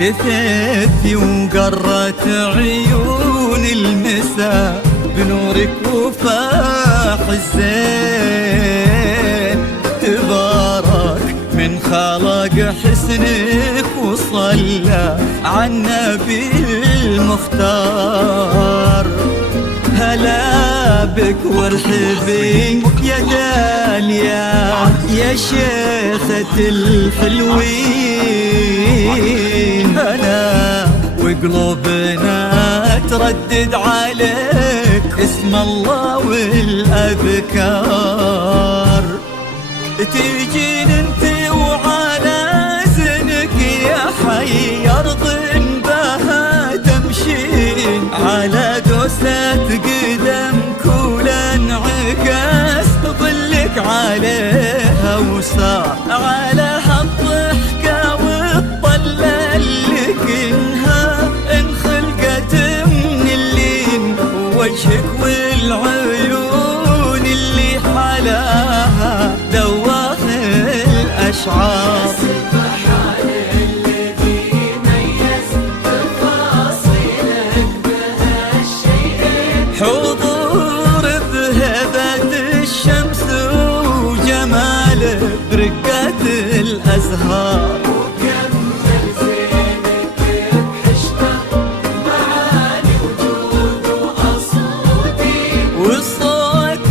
لثثي وقرت عيون المساء بنورك وفاح الزين. تبارك من خلق حسنك وصلى على النبي المختار. هلا بك وارحبي يا داليا يا شيخة الحلوين. أنا وقلوبنا تردد عليك اسم الله والأذكار. تيجين انت وعلى زنك يا حي أرض بها تمشين على دوسة قدم كولا انعكاس ظلك عليها وصار على هالضحكة والطلة اللي كنها انخلقت من اللين وجهك والعيون اللي حلاها دواخ الأشعار. حضور بهبة الشمس وجماله برقة الأزهار. وكمل زينك بحشته معاني وجود وأصوتي والصوت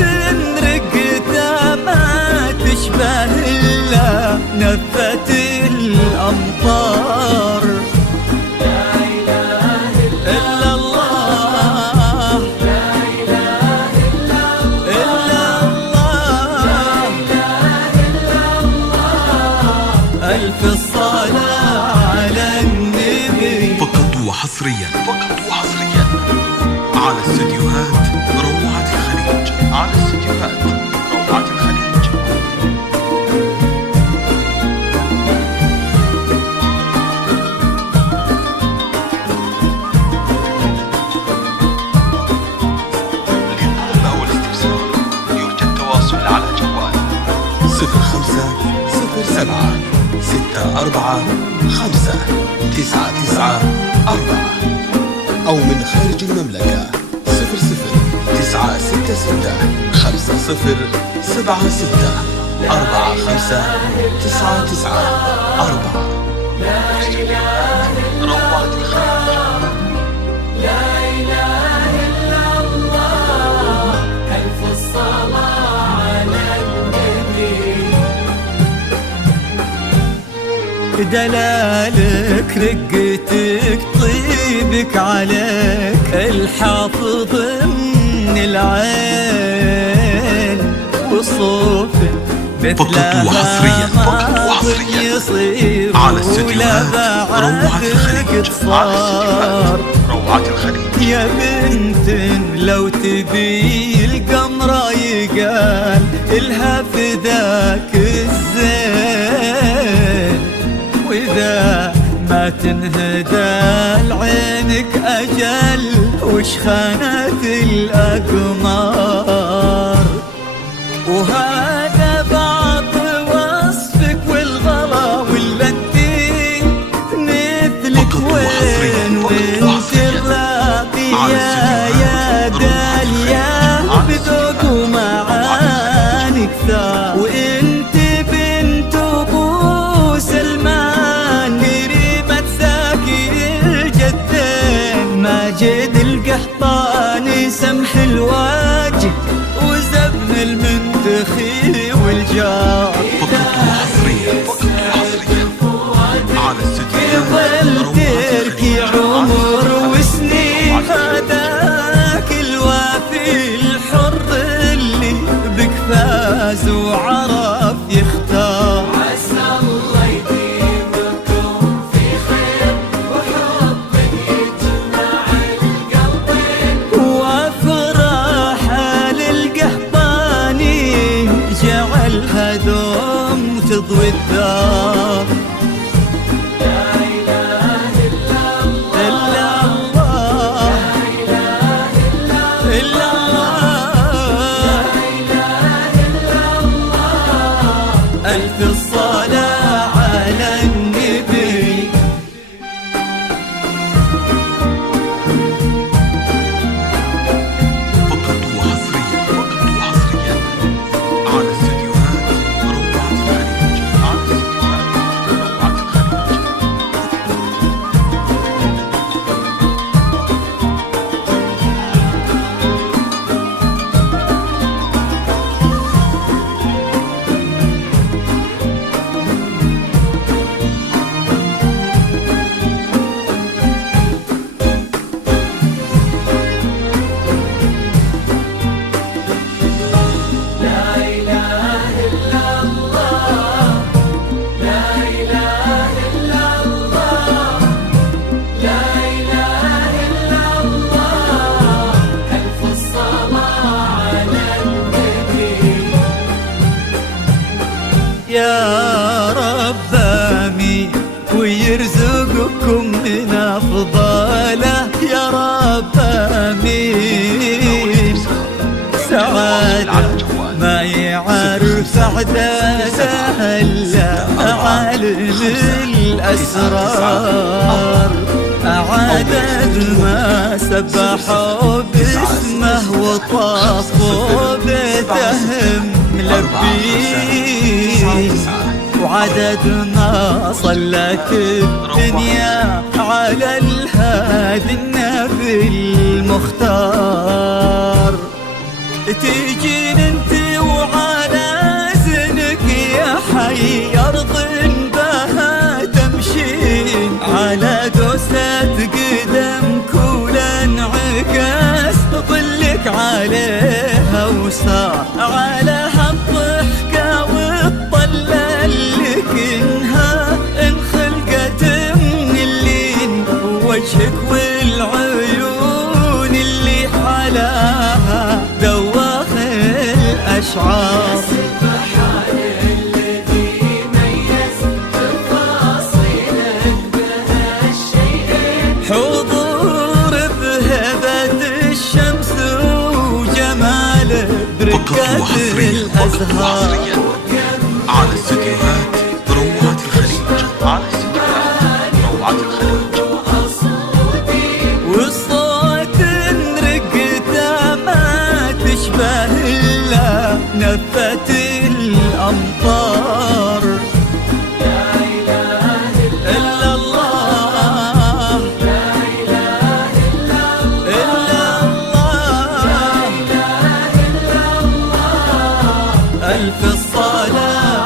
رقته ما تشبه إلا نفة الأمطار. ألف الصلاة على النبي. فقط وحصريا على استديوهات روعة الخليج. للطلب أو الاستفسار يرجى التواصل على جوال 0564 أو من خارج المملكة 00966 5076 4599. لا إله إلا الله لا إله إلا الله. ألف الصلاة على النبي. دلالك رقتك طيبك عليك الحافظ من العين وصوفك فقط وحصريا على استديوهات روعة الخليج. يا بنت لو تبي القمر يقال إلها فداك الزين. وإذا ما تنهدى لعينك أجل وش خانت الأقمار. وهذا بعض وصفك والغلا ولا انتي مثلك وين وانت الراقية يا داليا بذوق ومعاني كثار. وانت بنت ابو سلمان قريبة زاكي الجدين ماجد القحطاني سمح الواجه وزبن المنتخي والجار. فقط وحصريا على استديوهات يظل تركي عمر وسنين هداك الوافي الحر اللي بك فاز وعرف يختار. عسى الله يديمكم في خير وحب يجمع القلبين. وافراح للقحطاني جعلها دوم تضوي الدار. لا إله إلا الله إلا الله لا إله إلا إلا الله. ألف الصلاة على النبي. يا رب آمين ويرزقكم من أفضاله يا رب آمين. سعادة ما يعرف عددها إلا عالم الأسرار، عدد ما سبحوا باسمه وطافوا بتهم لبيه، وعدد ما صلت الدنيا على الهادي النبي المختار. تيجين انت وعلى زنك يا حي أرض بها تمشين، على دوسة قدمك ولانعكاس ظلك عليها وصار عليها الضحكة والطلة اللي كنها انخلقت من اللين، وجهك والعيون اللي حلاها دواخ الأشعار. سبحان الذي ميز تفاصيلك بهالشيئين، حضور بهبة الشمس وجمال بركة الأزهار. على استديوهات روعة الخليج، على استديوهات روعة الخليج. والصوت رقته ما تشبه إلا نفة الأمطار. لا إله إلا الله، لا إله إلا إلا الله، ألف الصلاة